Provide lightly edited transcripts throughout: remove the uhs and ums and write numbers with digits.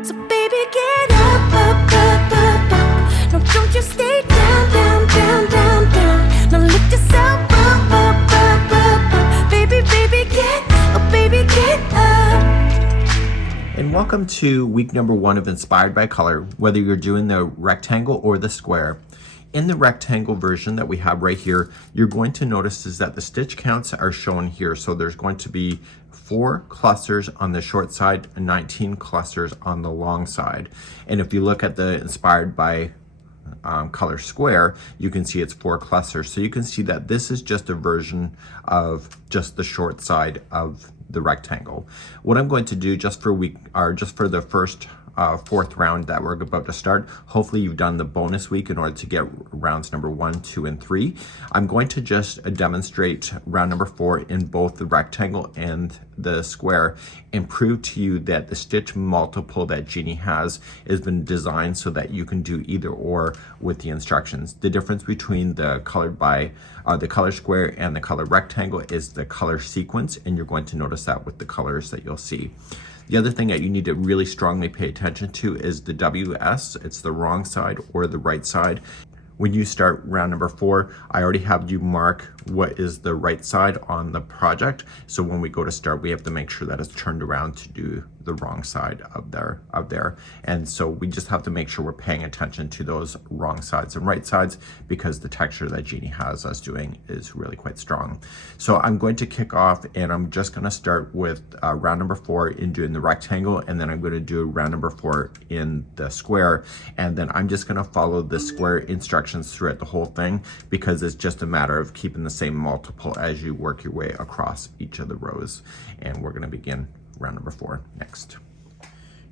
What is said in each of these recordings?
So baby, get up, up, up, up, up. No, don't you stay down, down, down, down, down. Now lift yourself up, up, up, up, up. Baby, baby, get up, baby, get up. And welcome to week number 1 of Inspired by Color, whether you're doing the rectangle or the square. In the rectangle version that we have right here, you're going to notice is that the stitch counts are shown here. So there's going to be 4 clusters on the short side and 19 clusters on the long side. And if you look at the Inspired by Color square, you can see it's 4 clusters. So you can see that this is just a version of just the short side of the rectangle. What I'm going to do just for the first 4th round that we're about to start, hopefully you've done the bonus week in order to get rounds number 1, 2, and 3. I'm going to just demonstrate round number 4 in both the rectangle and the square and prove to you that the stitch multiple that Jeanne has been designed so that you can do either or with the instructions. The difference between the color square and the color rectangle is the color sequence, and you're going to notice that with the colors that you'll see. The other thing that you need to really strongly pay attention to is the WS. It's the wrong side or the right side. When you start round number 4, I already have you mark what is the right side on the project. So when we go to start, we have to make sure that it's turned around to do the wrong side of there. And so we just have to make sure we're paying attention to those wrong sides and right sides because the texture that Jeanne has us doing is really quite strong. So I'm going to kick off and I'm just going to start with round number 4 in doing the rectangle, and then I'm going to do round number 4 in the square, and then I'm just going to follow the square instructions throughout the whole thing because it's just a matter of keeping the same multiple as you work your way across each of the rows. And we're going to begin round number 4 next.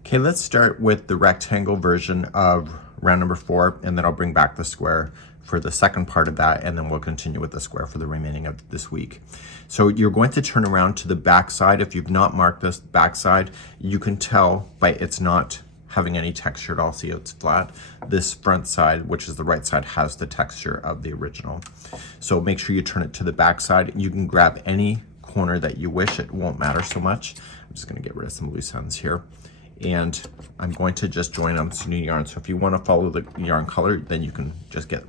Okay, let's start with the rectangle version of round number 4, and then I'll bring back the square for the second part of that, and then we'll continue with the square for the remaining of this week. So you're going to turn around to the back side. If you've not marked this back side, you can tell by it's not having any texture at all. See, it's flat. This front side, which is the right side, has the texture of the original. So make sure you turn it to the back side. You can grab any corner that you wish. It won't matter so much. I'm just going to get rid of some loose ends here, and I'm going to just join on some new yarn. So if you want to follow the yarn color, then you can just get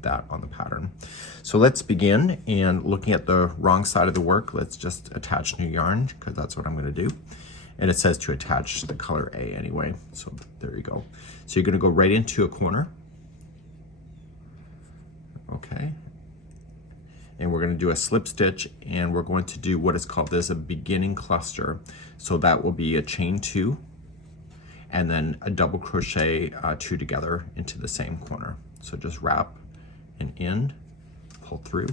that on the pattern. So let's begin, and looking at the wrong side of the work, let's just attach new yarn because that's what I'm going to do. And it says to attach the color A anyway, so there you go. So you're going to go right into a corner. Okay. And we're going to do a slip stitch, and we're going to do what is called a beginning cluster. So that will be a chain 2 and then a double crochet 2 together into the same corner. So just wrap and in, pull through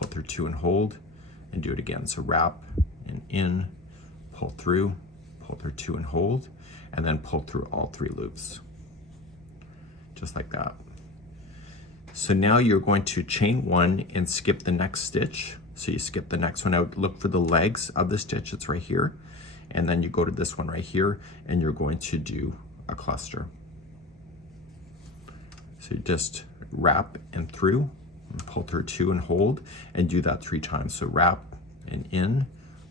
2 and hold, and do it again. So wrap and in, pull through 2 and hold, and then pull through all 3 loops, just like that. So now you're going to chain 1 and skip the next stitch. So you skip the next one out, look for the legs of the stitch, it's right here. And then you go to this one right here, and you're going to do a cluster. So you just wrap and through, and pull through 2 and hold, and do that 3 times. So wrap and in,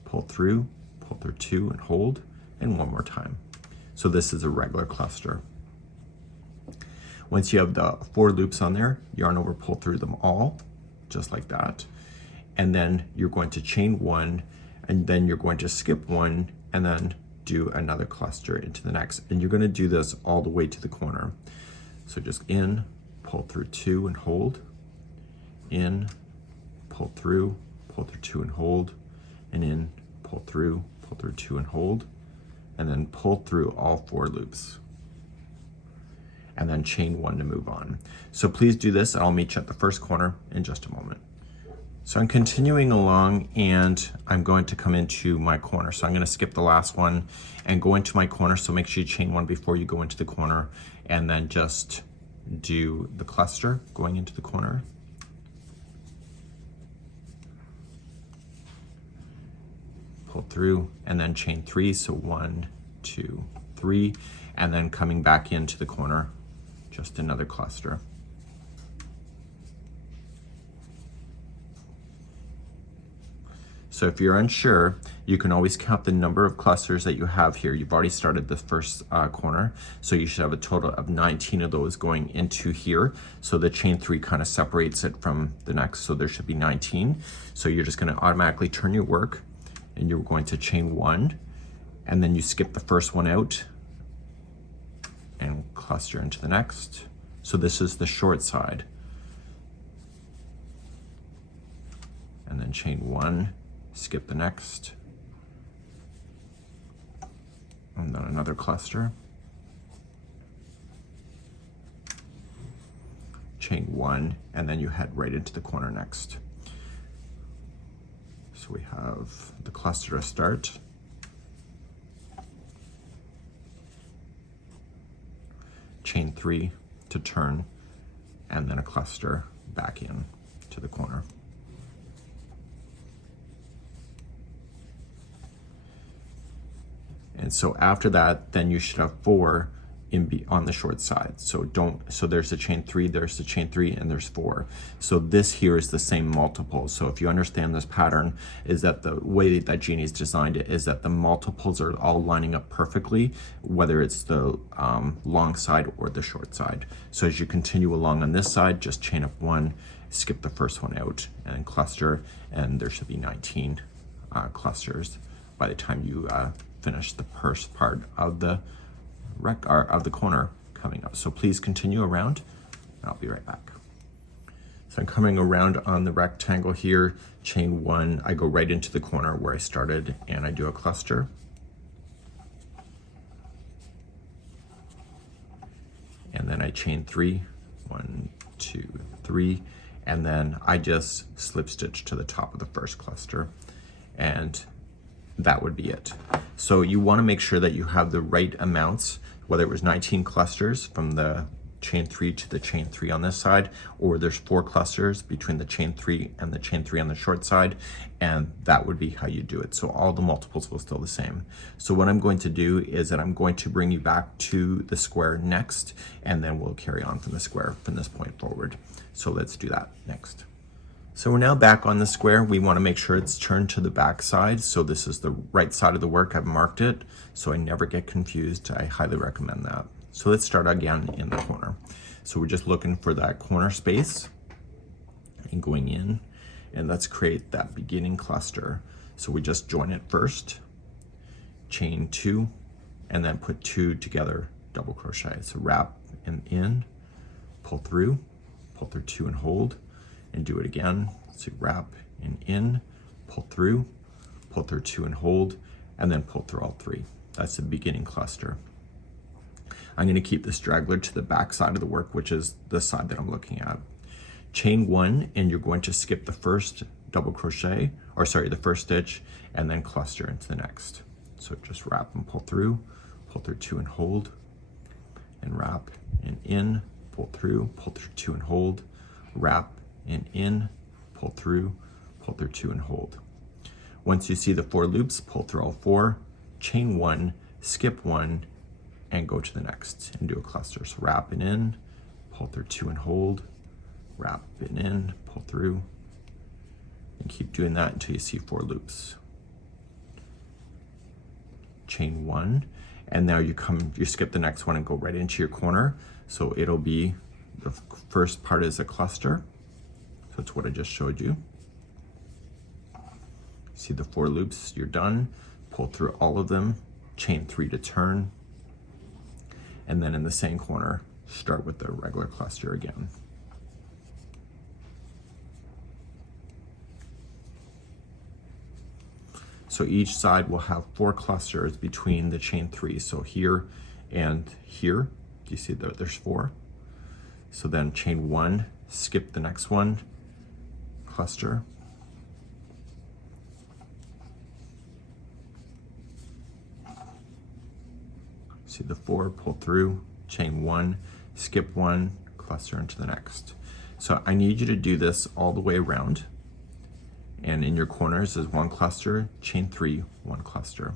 pull through 2 and hold, and 1 more time. So this is a regular cluster. Once you have the 4 loops on there, yarn over, pull through them all, just like that. And then you're going to chain 1, and then you're going to skip 1, and then do another cluster into the next. And you're going to do this all the way to the corner. So just in, pull through 2 and hold, in, pull through 2 and hold, and in, pull through 2 and hold, and then pull through all 4 loops. And then chain 1 to move on. So please do this, and I'll meet you at the first corner in just a moment. So I'm continuing along, and I'm going to come into my corner. So I'm going to skip the last one and go into my corner. So make sure you chain 1 before you go into the corner, and then just do the cluster going into the corner. Pull through, and then chain 3. So 1, 2, 3, and then coming back into the corner, just another cluster. So if you're unsure, you can always count the number of clusters that you have here. You've already started the first corner, so you should have a total of 19 of those going into here. So the chain 3 kind of separates it from the next, so there should be 19. So you're just going to automatically turn your work, and you're going to chain 1, and then you skip the first one out and cluster into the next. So this is the short side. And then chain 1, skip the next, and then another cluster, chain 1, and then you head right into the corner next. So we have the cluster to start, chain 3 to turn, and then a cluster back in to the corner. And so after that, then you should have 4 on the short side. So there's the chain 3, there's the chain 3, and there's 4. So this here is the same multiple. So if you understand this pattern, is that the way that Jeanne's designed it is that the multiples are all lining up perfectly, whether it's the long side or the short side. So as you continue along on this side, just chain up 1, skip the first one out, and cluster, and there should be 19 clusters by the time you finish the first part of the corner coming up. So please continue around, and I'll be right back. So I'm coming around on the rectangle here, chain 1, I go right into the corner where I started, and I do a cluster. And then I chain 3, 1, 2, 3, and then I just slip stitch to the top of the first cluster, and that would be it. So you want to make sure that you have the right amounts, whether it was 19 clusters from the chain 3 to the chain 3 on this side, or there's 4 clusters between the chain 3 and the chain 3 on the short side, and that would be how you do it. So all the multiples will still the same. So what I'm going to do is that I'm going to bring you back to the square next, and then we'll carry on from the square from this point forward. So let's do that next. So we're now back on the square. We want to make sure it's turned to the back side. So this is the right side of the work. I've marked it so I never get confused. I highly recommend that. So let's start again in the corner. So we're just looking for that corner space and going in, and let's create that beginning cluster. So we just join it first, chain 2, and then put 2 together, double crochet. So wrap and in, pull through 2 and hold, and do it again. So wrap and in, pull through 2 and hold, and then pull through all 3. That's the beginning cluster. I'm going to keep the straggler to the back side of the work, which is the side that I'm looking at. Chain 1, and you're going to skip the first double crochet, or sorry, the first stitch, and then cluster into the next. So just wrap and pull through 2 and hold, and wrap and in, pull through 2 and hold, wrap and in, pull through 2 and hold. Once you see the 4 loops, pull through all 4, chain 1, skip 1, and go to the next and do a cluster. So wrap it in, pull through 2 and hold, wrap it in, pull through, and keep doing that until you see 4 loops. Chain 1, and now you skip the next one and go right into your corner. So it'll be, the first part is a cluster. So that's what I just showed you. See the 4 loops, you're done. Pull through all of them, chain 3 to turn, and then in the same corner, start with the regular cluster again. So each side will have 4 clusters between the chain 3. So here and here, do you see that there's 4? So then chain 1, skip the next one, cluster, see the 4, pull through, chain 1, skip 1, cluster into the next. So I need you to do this all the way around, and in your corners is 1 cluster, chain 3, 1 cluster.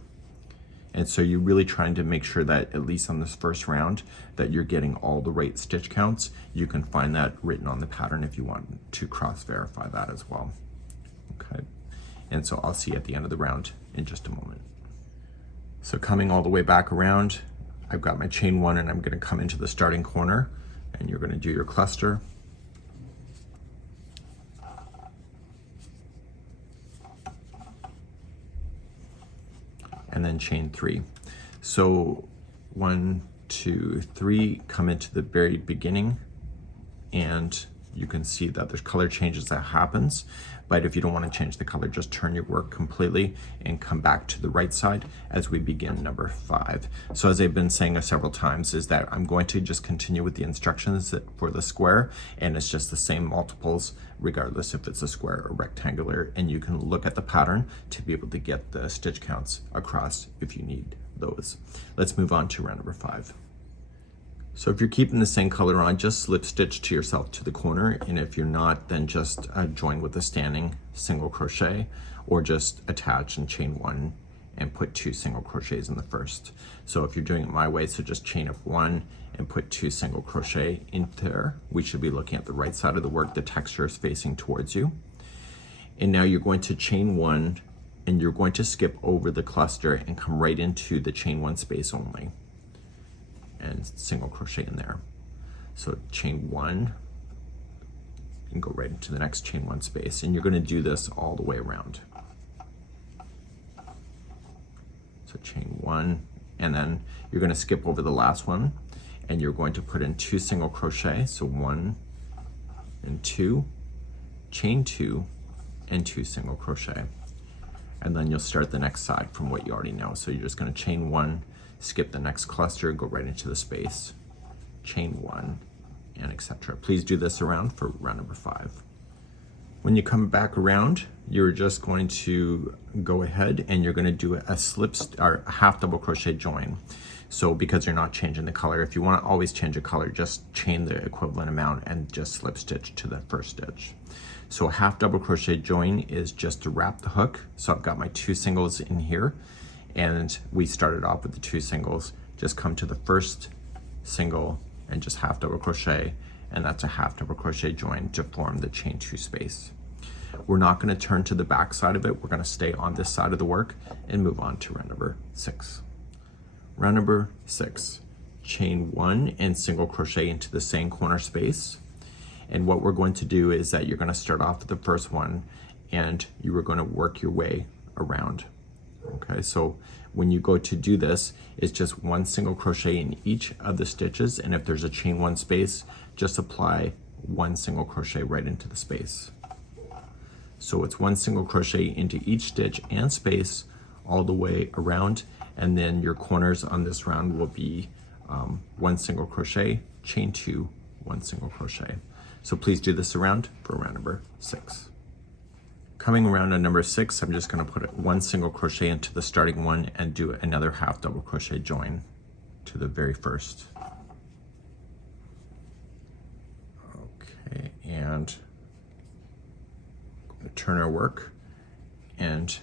And so you're really trying to make sure that at least on this first round that you're getting all the right stitch counts. You can find that written on the pattern if you want to cross verify that as well. Okay. And so I'll see you at the end of the round in just a moment. So coming all the way back around, I've got my chain 1 and I'm going to come into the starting corner, and you're going to do your cluster. And then chain 3. So 1, 2, 3, come into the very beginning, and you can see that there's color changes that happens. But if you don't want to change the color, just turn your work completely and come back to the right side as we begin number 5. So as I've been saying several times, is that I'm going to just continue with the instructions for the square, and it's just the same multiples regardless if it's a square or rectangular, and you can look at the pattern to be able to get the stitch counts across if you need those. Let's move on to round number 5. So if you're keeping the same color on, just slip stitch to yourself to the corner, and if you're not, then just join with a standing single crochet, or just attach and chain 1 and put 2 single crochets in the first. So if you're doing it my way, so just chain up 1 and put 2 single crochet in there. We should be looking at the right side of the work, the texture is facing towards you. And now you're going to chain 1, and you're going to skip over the cluster and come right into the chain 1 space only, and single crochet in there. So chain 1 and go right into the next chain 1 space, and you're going to do this all the way around. So chain 1, and then you're going to skip over the last one, and you're going to put in 2 single crochet. So 1 and 2, chain 2 and 2 single crochet, and then you'll start the next side from what you already know. So you're just going to chain 1, skip the next cluster, go right into the space, chain 1, and etc. Please do this around for round number 5. When you come back around, you're just going to go ahead and you're going to do a or a half double crochet join. So because you're not changing the color, if you want to always change a color, just chain the equivalent amount and just slip stitch to the first stitch. So a half double crochet join is just to wrap the hook. So I've got my 2 singles in here, and we started off with the 2 singles. Just come to the first single and just half double crochet, and that's a half double crochet join to form the chain 2 space. We're not going to turn to the back side of it. We're going to stay on this side of the work and move on to round number 6. Round number 6, chain 1 and single crochet into the same corner space. And what we're going to do is that you're going to start off with the first one, and you are going to work your way around. Okay, so when you go to do this, it's just 1 single crochet in each of the stitches, and if there's a chain 1 space, just apply 1 single crochet right into the space. So it's 1 single crochet into each stitch and space all the way around, and then your corners on this round will be 1 single crochet, chain 2, 1 single crochet. So please do this around for round number 6. Coming around on number 6, I'm just going to put 1 single crochet into the starting one and do another half double crochet join to the very first. Okay, and I'm going to turn our work, and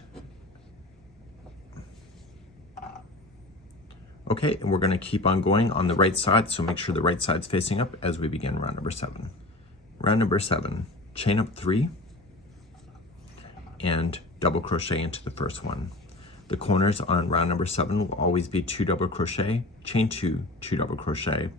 okay, and we're going to keep on going on the right side, so make sure the right side's facing up as we begin round number 7. Round number 7, chain up 3 and double crochet into the first one. The corners on round number 7 will always be 2 double crochet, chain 2, 2 double crochet.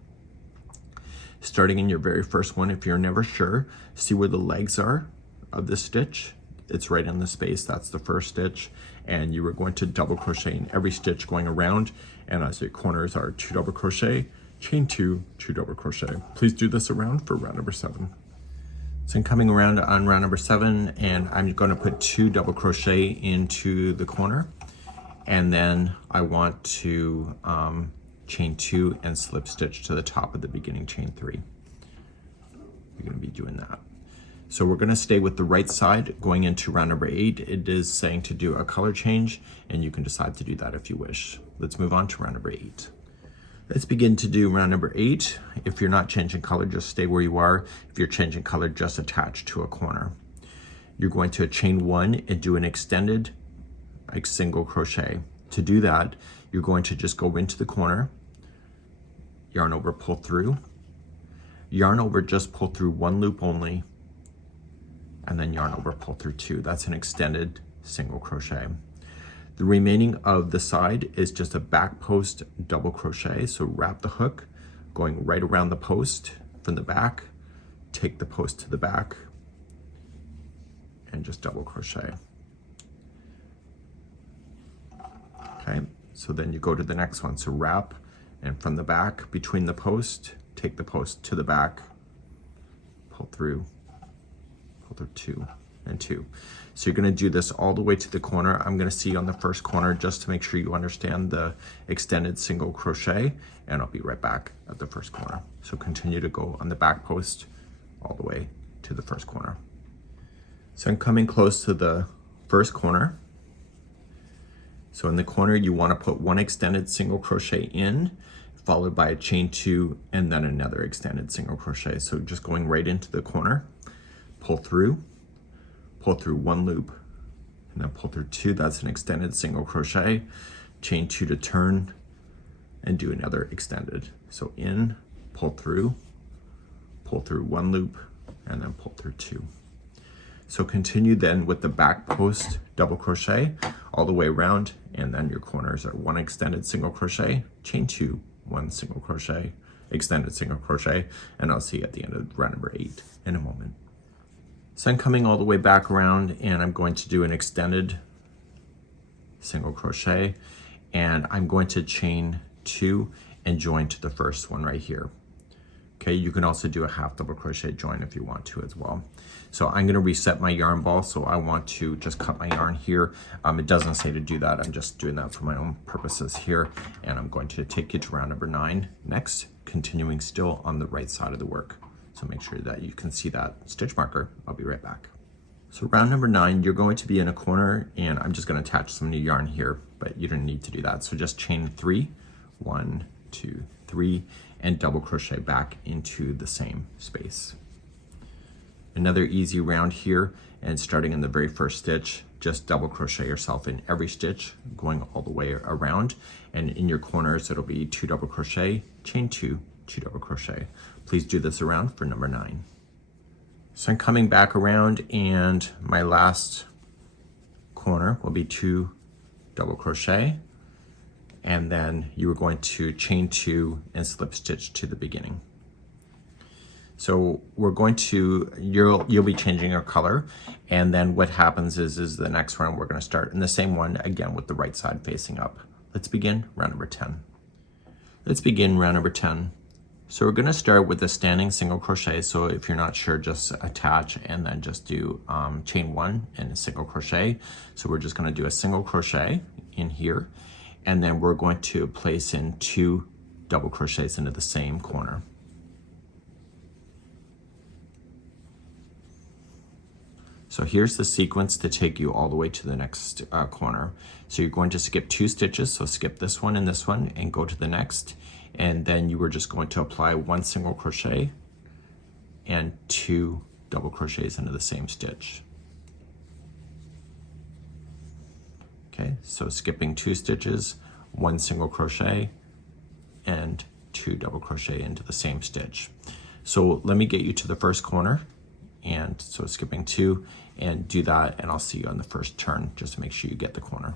Starting in your very first one, if you're never sure, see where the legs are of this stitch. It's right in the space, that's the first stitch, and you are going to double crochet in every stitch going around, and as your corners are 2 double crochet, chain 2, 2 double crochet. Please do this around for round number 7. So I'm coming around on round number 7, and I'm going to put 2 double crochet into the corner, and then I want to chain 2 and slip stitch to the top of the beginning chain 3. You're going to be doing that. So we're going to stay with the right side going into round number 8. It is saying to do a color change, and you can decide to do that if you wish. Let's move on to round number 8. Let's begin to do round number 8. If you're not changing color, just stay where you are. If you're changing color, just attach to a corner. You're going to chain 1 and do an extended single crochet. To do that, you're going to just go into the corner, yarn over, pull through, yarn over, just pull through 1 loop only, and then yarn over, pull through 2. That's an extended single crochet. The remaining of the side is just a back post double crochet. So wrap the hook going right around the post from the back, take the post to the back, and just double crochet. Okay, so then you go to the next one. So wrap, and from the back between the post, take the post to the back, pull through 2 and 2. So you're going to do this all the way to the corner. I'm going to see you on the first corner just to make sure you understand the extended single crochet, and I'll be right back at the first corner. So continue to go on the back post all the way to the first corner. So I'm coming close to the first corner. So in the corner you want to put one extended single crochet in, followed by a chain 2 and then another extended single crochet. So just going right into the corner, pull through 1 loop, and then pull through 2. That's an extended single crochet, chain 2 to turn, and do another extended. So in, pull through 1 loop, and then pull through 2. So continue then with the back post double crochet all the way around, and then your corners are 1 extended single crochet, chain 2, 1 single crochet, extended single crochet, and I'll see you at the end of round number 8 in a moment. So I'm coming all the way back around, and I'm going to do an extended single crochet, and I'm going to chain 2 and join to the first one right here. Okay, you can also do a half double crochet join if you want to as well. So I'm going to reset my yarn ball, so I want to just cut my yarn here. It doesn't say to do that, I'm just doing that for my own purposes here, and I'm going to take you to round number 9 next, continuing still on the right side of the work. So make sure that you can see that stitch marker. I'll be right back. So round number 9, you're going to be in a corner, and I'm just going to attach some new yarn here, but you don't need to do that. So just chain 3, 1, 2, 3, and double crochet back into the same space. Another easy round here, and starting in the very first stitch, just double crochet yourself in every stitch going all the way around, and in your corners it'll be 2 double crochet, chain 2, 2 double crochet. Please do this around for number 9. So I'm coming back around, and my last corner will be 2 double crochet, and then you are going to chain 2 and slip stitch to the beginning. So we're going to, you'll be changing your color, and then what happens is the next round we're going to start in the same one again with the right side facing up. Let's begin round number 10. Let's begin round number 10. So we're going to start with a standing single crochet. So if you're not sure, just attach and then just do chain 1 and a single crochet. So we're just going to do a single crochet in here, and then we're going to place in 2 double crochets into the same corner. So here's the sequence to take you all the way to the next corner. So you're going to skip 2 stitches, so skip this one and go to the next, and then you are just going to apply 1 single crochet and 2 double crochets into the same stitch. Okay, so skipping 2 stitches, 1 single crochet, and 2 double crochet into the same stitch. So let me get you to the first corner, and so skipping 2, and do that, and I'll see you on the first turn just to make sure you get the corner.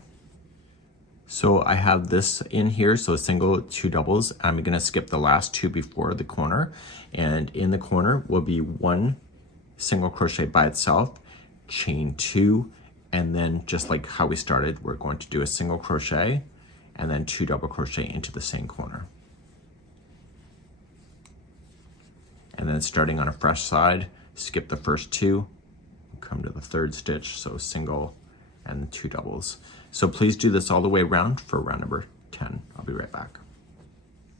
So I have this in here, so a single, 2 doubles. I'm gonna skip the last 2 before the corner, and in the corner will be 1 single crochet by itself, chain 2, and then just like how we started, we're going to do a single crochet and then 2 double crochet into the same corner. And then starting on a fresh side, skip the first 2, come to the 3rd stitch, so single and 2 doubles. So please do this all the way around for round number 10. I'll be right back.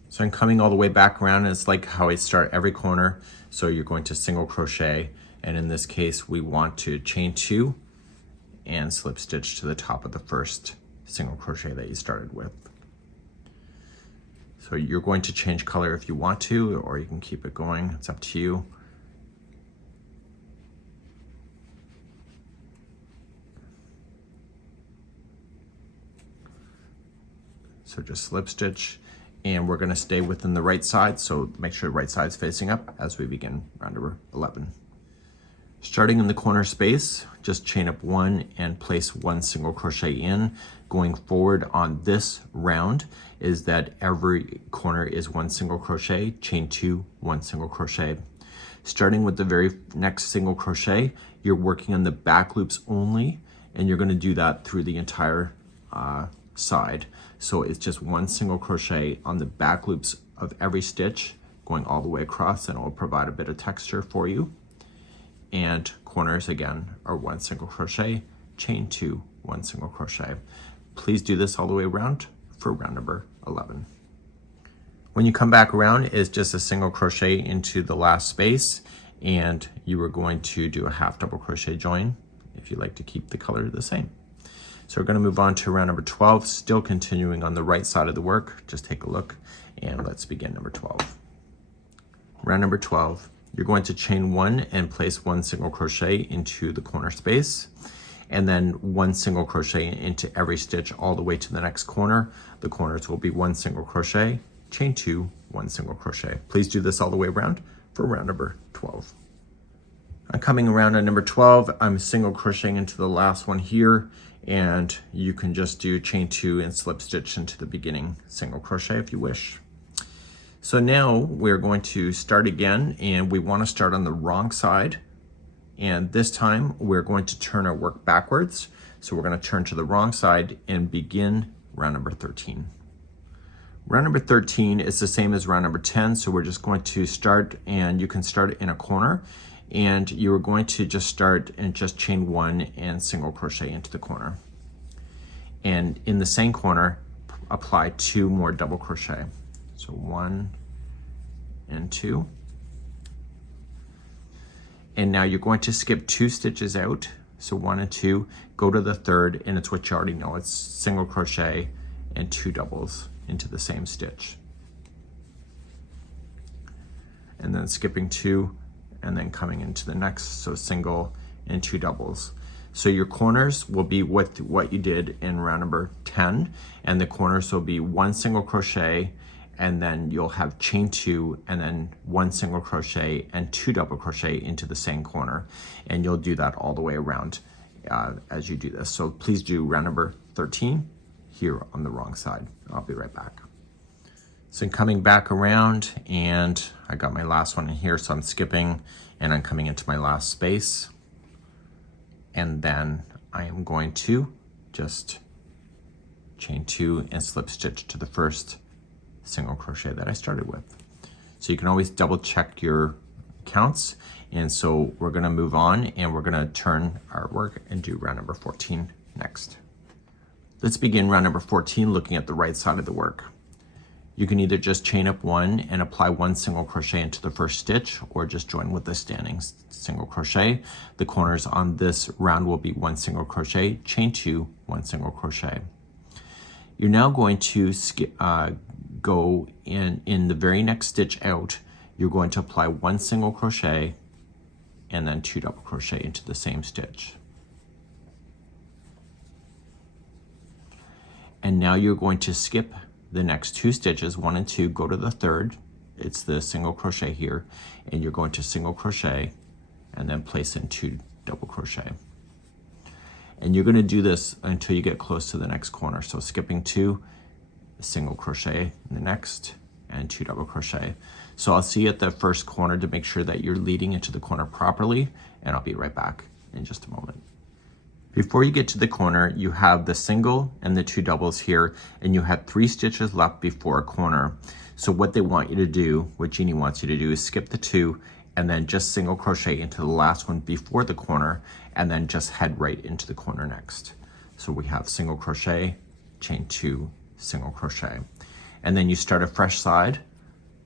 So I'm coming all the way back around, and it's like how I start every corner. So you're going to single crochet, and in this case we want to chain 2 and slip stitch to the top of the first single crochet that you started with. So you're going to change color if you want to, or you can keep it going, it's up to you. So just slip stitch, and we're going to stay within the right side, so make sure the right side's facing up as we begin round number 11. Starting in the corner space, just chain up 1 and place 1 single crochet in. Going forward on this round is that every corner is 1 single crochet, chain 2, 1 single crochet. Starting with the very next single crochet, you're working on the back loops only, and you're going to do that through the entire side. So it's just 1 single crochet on the back loops of every stitch going all the way across, and it will provide a bit of texture for you. And corners again are 1 single crochet, chain 2, 1 single crochet. Please do this all the way around for round number 11. When you come back around, it's just a single crochet into the last space, and you are going to do a half double crochet join if you like to keep the color the same. So we're going to move on to round number 12, still continuing on the right side of the work. Just take a look and let's begin number 12. Round number 12. You're going to chain 1 and place 1 single crochet into the corner space, and then 1 single crochet into every stitch all the way to the next corner. The corners will be 1 single crochet, chain 2, 1 single crochet. Please do this all the way around for round number 12. I'm coming around on number 12. I'm single crocheting into the last one here, and you can just do chain 2 and slip stitch into the beginning single crochet if you wish. So now we're going to start again, and we want to start on the wrong side. And this time we're going to turn our work backwards. So we're going to turn to the wrong side and begin round number 13. Round number 13 is the same as round number 10. So we're just going to start, and you can start in a corner, and you're going to just start and just chain 1 and single crochet into the corner. And in the same corner, apply 2 more double crochet. So 1 and 2. And now you're going to skip 2 stitches out. So 1 and 2, go to the third, and it's what you already know. It's single crochet and 2 doubles into the same stitch. And then skipping 2 and then coming into the next, so single and 2 doubles. So your corners will be what you did in round number 10, and the corners will be 1 single crochet, and then you'll have chain 2 and then 1 single crochet and 2 double crochet into the same corner, and you'll do that all the way around as you do this. So please do round number 13 here on the wrong side. I'll be right back. So I'm coming back around, and I got my last one in here, so I'm skipping and I'm coming into my last space, and then I am going to just chain 2 and slip stitch to the first single crochet that I started with. So you can always double check your counts. And so we're going to move on, and we're going to turn our work and do round number 14 next. Let's begin round number 14 looking at the right side of the work. You can either just chain up 1 and apply 1 single crochet into the first stitch, or just join with the standing single crochet. The corners on this round will be 1 single crochet, chain 2, 1 single crochet. You're now going to go in the very next stitch out. You're going to apply 1 single crochet and then 2 double crochet into the same stitch. And now you're going to skip the next 2 stitches, 1 and 2, go to the third. It's the single crochet here, and you're going to single crochet and then place in 2 double crochet. And you're going to do this until you get close to the next corner. So skipping 2, single crochet in the next, and 2 double crochet. So I'll see you at the first corner to make sure that you're leading into the corner properly, and I'll be right back in just a moment. Before you get to the corner, you have the single and the 2 doubles here, and you have 3 stitches left before a corner. So what they want you to do, what Jeanne wants you to do, is skip the 2 and then just single crochet into the last one before the corner, and then just head right into the corner next. So we have single crochet, chain 2, single crochet. And then you start a fresh side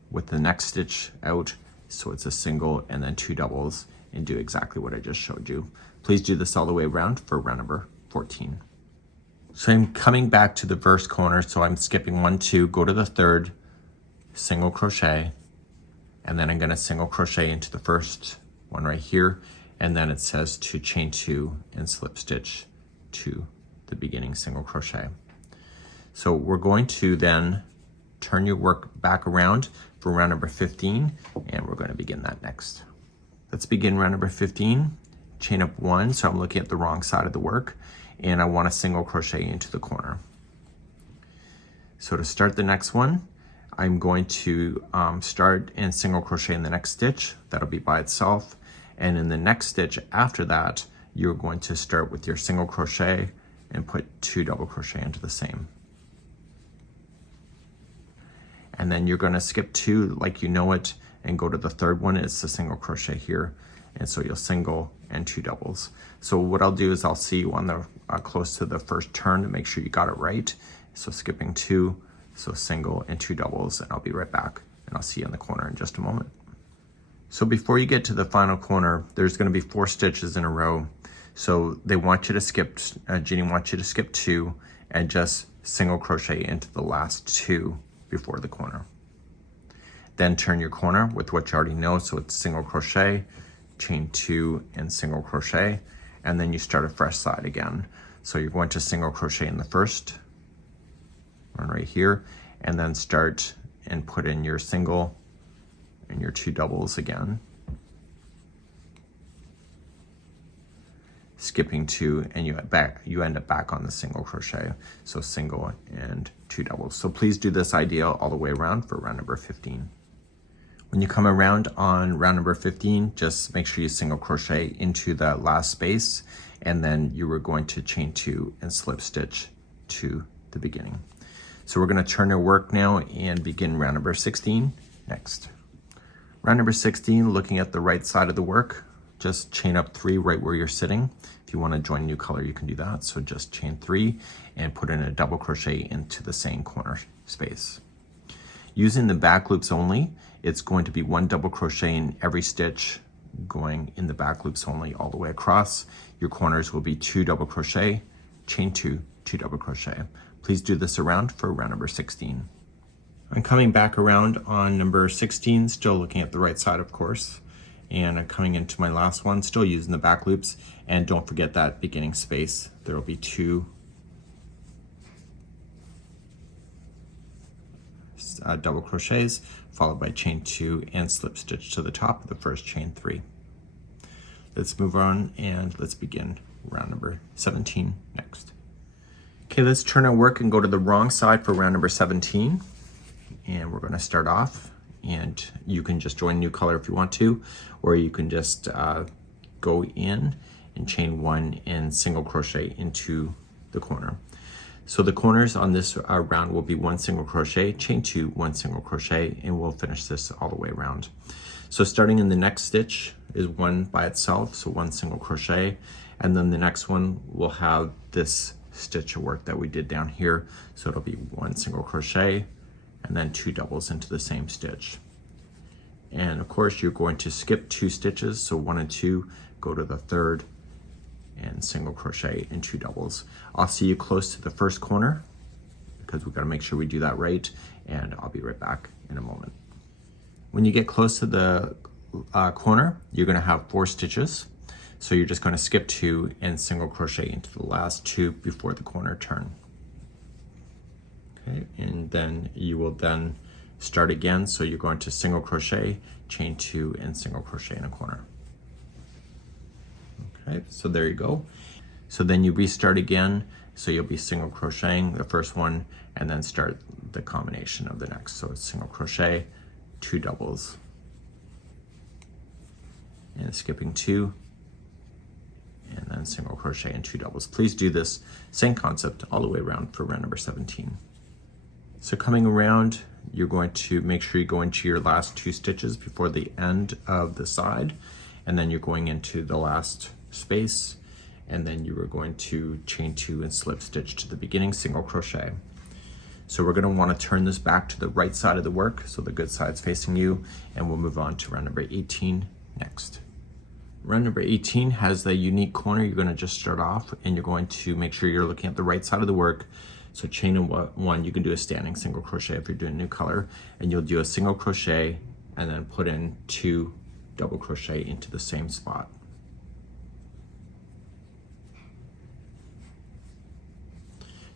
with the next stitch out, so it's a single and then 2 doubles, and do exactly what I just showed you. Please do this all the way around for round number 14. So I'm coming back to the first corner, so I'm skipping 1, 2, go to the third, single crochet, and then I'm going to single crochet into the first one right here, and then it says to chain 2 and slip stitch to the beginning single crochet. So we're going to then turn your work back around for round number 15, and we're going to begin that next. Let's begin round number 15. chain up 1, so I'm looking at the wrong side of the work, and I want to single crochet into the corner. So to start the next one, I'm going to start and single crochet in the next stitch. That'll be by itself. And in the next stitch after that, you're going to start with your single crochet and put 2 double crochet into the same. And then you're going to skip 2 like you know it and go to the third one. It's the single crochet here. And so you'll single and 2 doubles. So what I'll do is I'll see you on the close to the first turn to make sure you got it right. So skipping 2, so single and 2 doubles, and I'll be right back, and I'll see you in the corner in just a moment. So before you get to the final corner, there's going to be 4 stitches in a row. So they want you to skip, Jeanne wants you to skip 2 and just single crochet into the last 2 before the corner. Then turn your corner with what you already know, so it's single crochet, chain 2 and single crochet, and then you start a fresh side again. So you're going to single crochet in the first one right here, and then start and put in your single and your 2 doubles again, skipping 2, and you end up back on the single crochet. So single and 2 doubles. So please do this idea all the way around for round number 15. When you come around on round number 15, just make sure you single crochet into the last space, and then you were going to chain 2 and slip stitch to the beginning. So we're going to turn our work now and begin round number 16 next. Round number 16, looking at the right side of the work, just chain up 3 right where you're sitting. If you want to join a new color, you can do that. So just chain 3 and put in a double crochet into the same corner space. Using the back loops only, it's going to be 1 double crochet in every stitch going in the back loops only all the way across. Your corners will be 2 double crochet, chain 2, 2 double crochet. Please do this around for round number 16. I'm coming back around on number 16, still looking at the right side, of course. And I'm coming into my last one, still using the back loops. And don't forget that beginning space. There will be 2 double crochets, followed by chain 2 and slip stitch to the top of the first chain 3. Let's move on and let's begin round number 17 next. Okay, let's turn our work and go to the wrong side for round number 17. And we're going to start off, and you can just join a new color if you want to, or you can just go in and chain 1 and single crochet into the corner. So the corners on this round will be 1 single crochet, chain 2, 1 single crochet, and we'll finish this all the way around. So starting in the next stitch is 1 by itself, so 1 single crochet, and then the next one will have this stitch of work that we did down here. So it'll be 1 single crochet and then 2 doubles into the same stitch. And of course you're going to skip 2 stitches, so 1 and 2, go to the third and single crochet and 2 doubles. I'll see you close to the first corner because we've got to make sure we do that right, and I'll be right back in a moment. When you get close to the corner, you're going to have 4 stitches. So you're just going to skip 2 and single crochet into the last 2 before the corner turn. Okay, and then you will then start again. So you're going to single crochet, chain 2 and single crochet in a corner. Okay, so there you go. So then you restart again. So you'll be single crocheting the first one and then start the combination of the next. So it's single crochet, 2 doubles, and skipping 2, and then single crochet and 2 doubles. Please do this same concept all the way around for round number 17. So coming around, you're going to make sure you go into your last 2 stitches before the end of the side, and then you're going into the last space, and then you are going to chain 2 and slip stitch to the beginning, single crochet. So we're going to want to turn this back to the right side of the work, so the good side's facing you, and we'll move on to round number 18 next. Round number 18 has the unique corner. You're going to just start off, and you're going to make sure you're looking at the right side of the work. So chain in 1, you can do a standing single crochet if you're doing a new color, and you'll do a single crochet and then put in 2 double crochet into the same spot.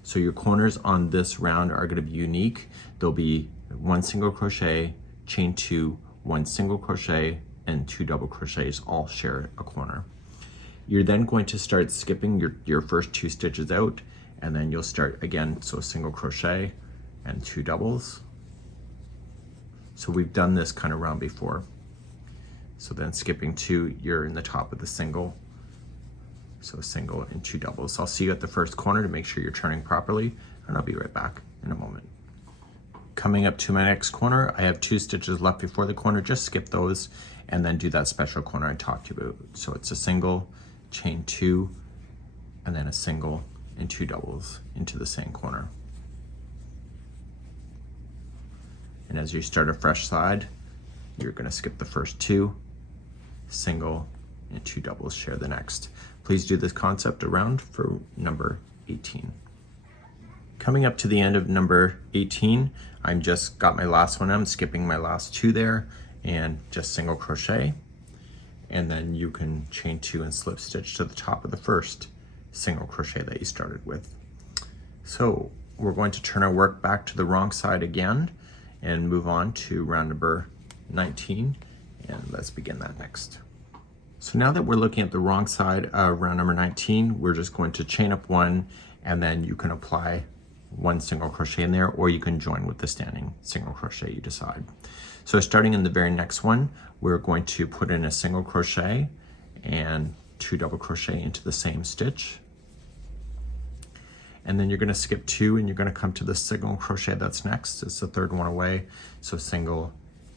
So your corners on this round are going to be unique. There'll be 1 single crochet, chain 2, 1 single crochet, and 2 double crochets all share a corner. You're then going to start skipping your first 2 stitches out, and then you'll start again, so single crochet and 2 doubles. So we've done this kind of round before. So then skipping 2, you're in the top of the single. So single and 2 doubles. So I'll see you at the first corner to make sure you're turning properly, and I'll be right back in a moment. Coming up to my next corner, I have 2 stitches left before the corner. Just skip those and then do that special corner I talked to you about. So it's a single, chain 2, and then a single and 2 doubles into the same corner. And as you start a fresh side, you're going to skip the first 2, single and 2 doubles, share the next. Please do this concept around for number 18. Coming up to the end of number 18, I'm just got my last one. I'm skipping my last 2 there and just single crochet. And then you can chain 2 and slip stitch to the top of the first single crochet that you started with. So we're going to turn our work back to the wrong side again and move on to round number 19. And let's begin that next. So now that we're looking at the wrong side of round number 19, we're just going to chain up 1, and then you can apply 1 single crochet in there, or you can join with the standing single crochet, you decide. So starting in the very next one, we're going to put in a single crochet and 2 double crochet into the same stitch. And then you're going to skip 2 and you're going to come to the single crochet that's next. It's the third one away. So single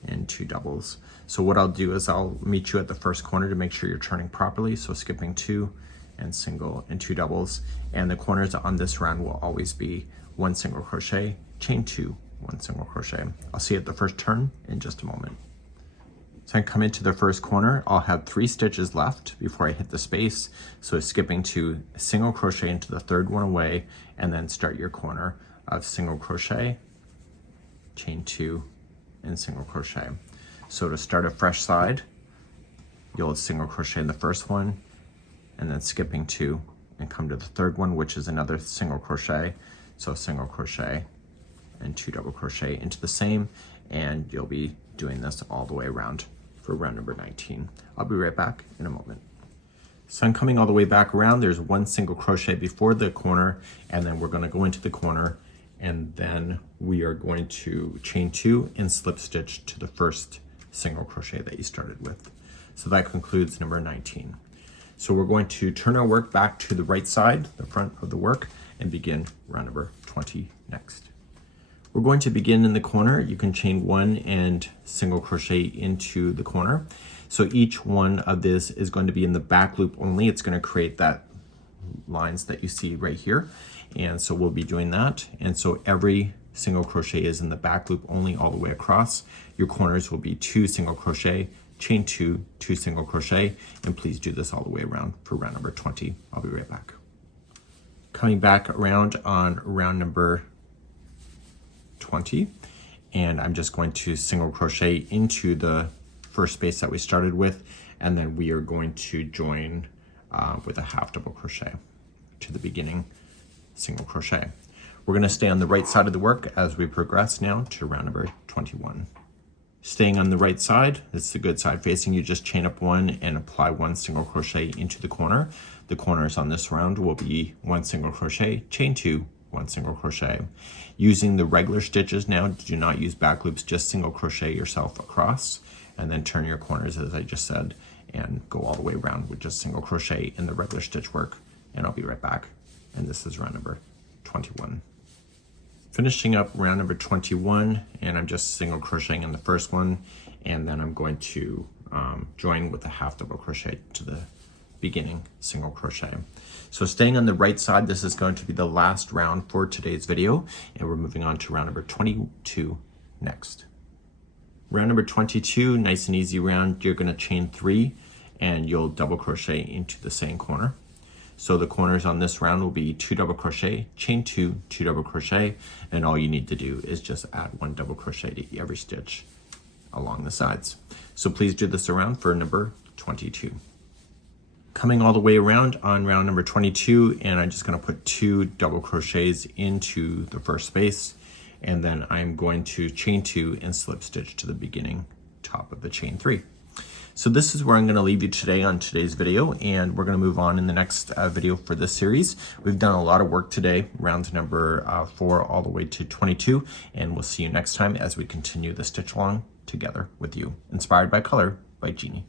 and 2 doubles. So what I'll do is I'll meet you at the first corner to make sure you're turning properly. So skipping 2 and single and 2 doubles. And the corners on this round will always be 1 single crochet, chain 2, 1 single crochet. I'll see you at the first turn in just a moment. So I come into the first corner, I'll have 3 stitches left before I hit the space. So skipping 2, single crochet into the third one away, and then start your corner of single crochet, chain 2, and single crochet. So to start a fresh side, you'll single crochet in the first one, and then skipping 2 and come to the third one, which is another single crochet. So single crochet and 2 double crochet into the same, and you'll be doing this all the way around for round number 19. I'll be right back in a moment. So I'm coming all the way back around. There's 1 single crochet before the corner, and then we're going to go into the corner, and then we are going to chain 2 and slip stitch to the first single crochet that you started with. So that concludes number 19. So we're going to turn our work back to the right side, the front of the work, and begin round number 20 next. We're going to begin in the corner. You can chain 1 and single crochet into the corner. So each one of this is going to be in the back loop only. It's going to create that lines that you see right here. And so we'll be doing that. And so every single crochet is in the back loop only all the way across. Your corners will be 2 single crochet, chain 2, 2 single crochet, and please do this all the way around for round number 20. I'll be right back. Coming back around on round number 20, and I'm just going to single crochet into the first space that we started with, and then we are going to join with a half double crochet to the beginning single crochet. We're going to stay on the right side of the work as we progress now to round number 21. Staying on the right side, this is the good side facing, you just chain up 1 and apply 1 single crochet into the corner. The corners on this round will be 1 single crochet, chain 2, 1 single crochet. Using the regular stitches now, do not use back loops, just single crochet yourself across, and then turn your corners as I just said, and go all the way around with just single crochet in the regular stitch work. And I'll be right back. And this is round number 21. Finishing up round number 21, and I'm just single crocheting in the first one, and then I'm going to join with a half double crochet to the beginning single crochet. So staying on the right side, this is going to be the last round for today's video, and we're moving on to round number 22 next. Round number 22, nice and easy round. You're going to chain 3 and you'll double crochet into the same corner. So the corners on this round will be 2 double crochet, chain 2, 2 double crochet, and all you need to do is just add 1 double crochet to every stitch along the sides. So please do this around for number 22. Coming all the way around on round number 22, and I'm just going to put 2 double crochets into the first space, and then I'm going to chain 2 and slip stitch to the beginning top of the chain 3. So this is where I'm going to leave you today on today's video, and we're going to move on in the next video for this series. We've done a lot of work today, rounds number 4 all the way to 22, and we'll see you next time as we continue the stitch along together with you. Inspired by Color by Jeanne.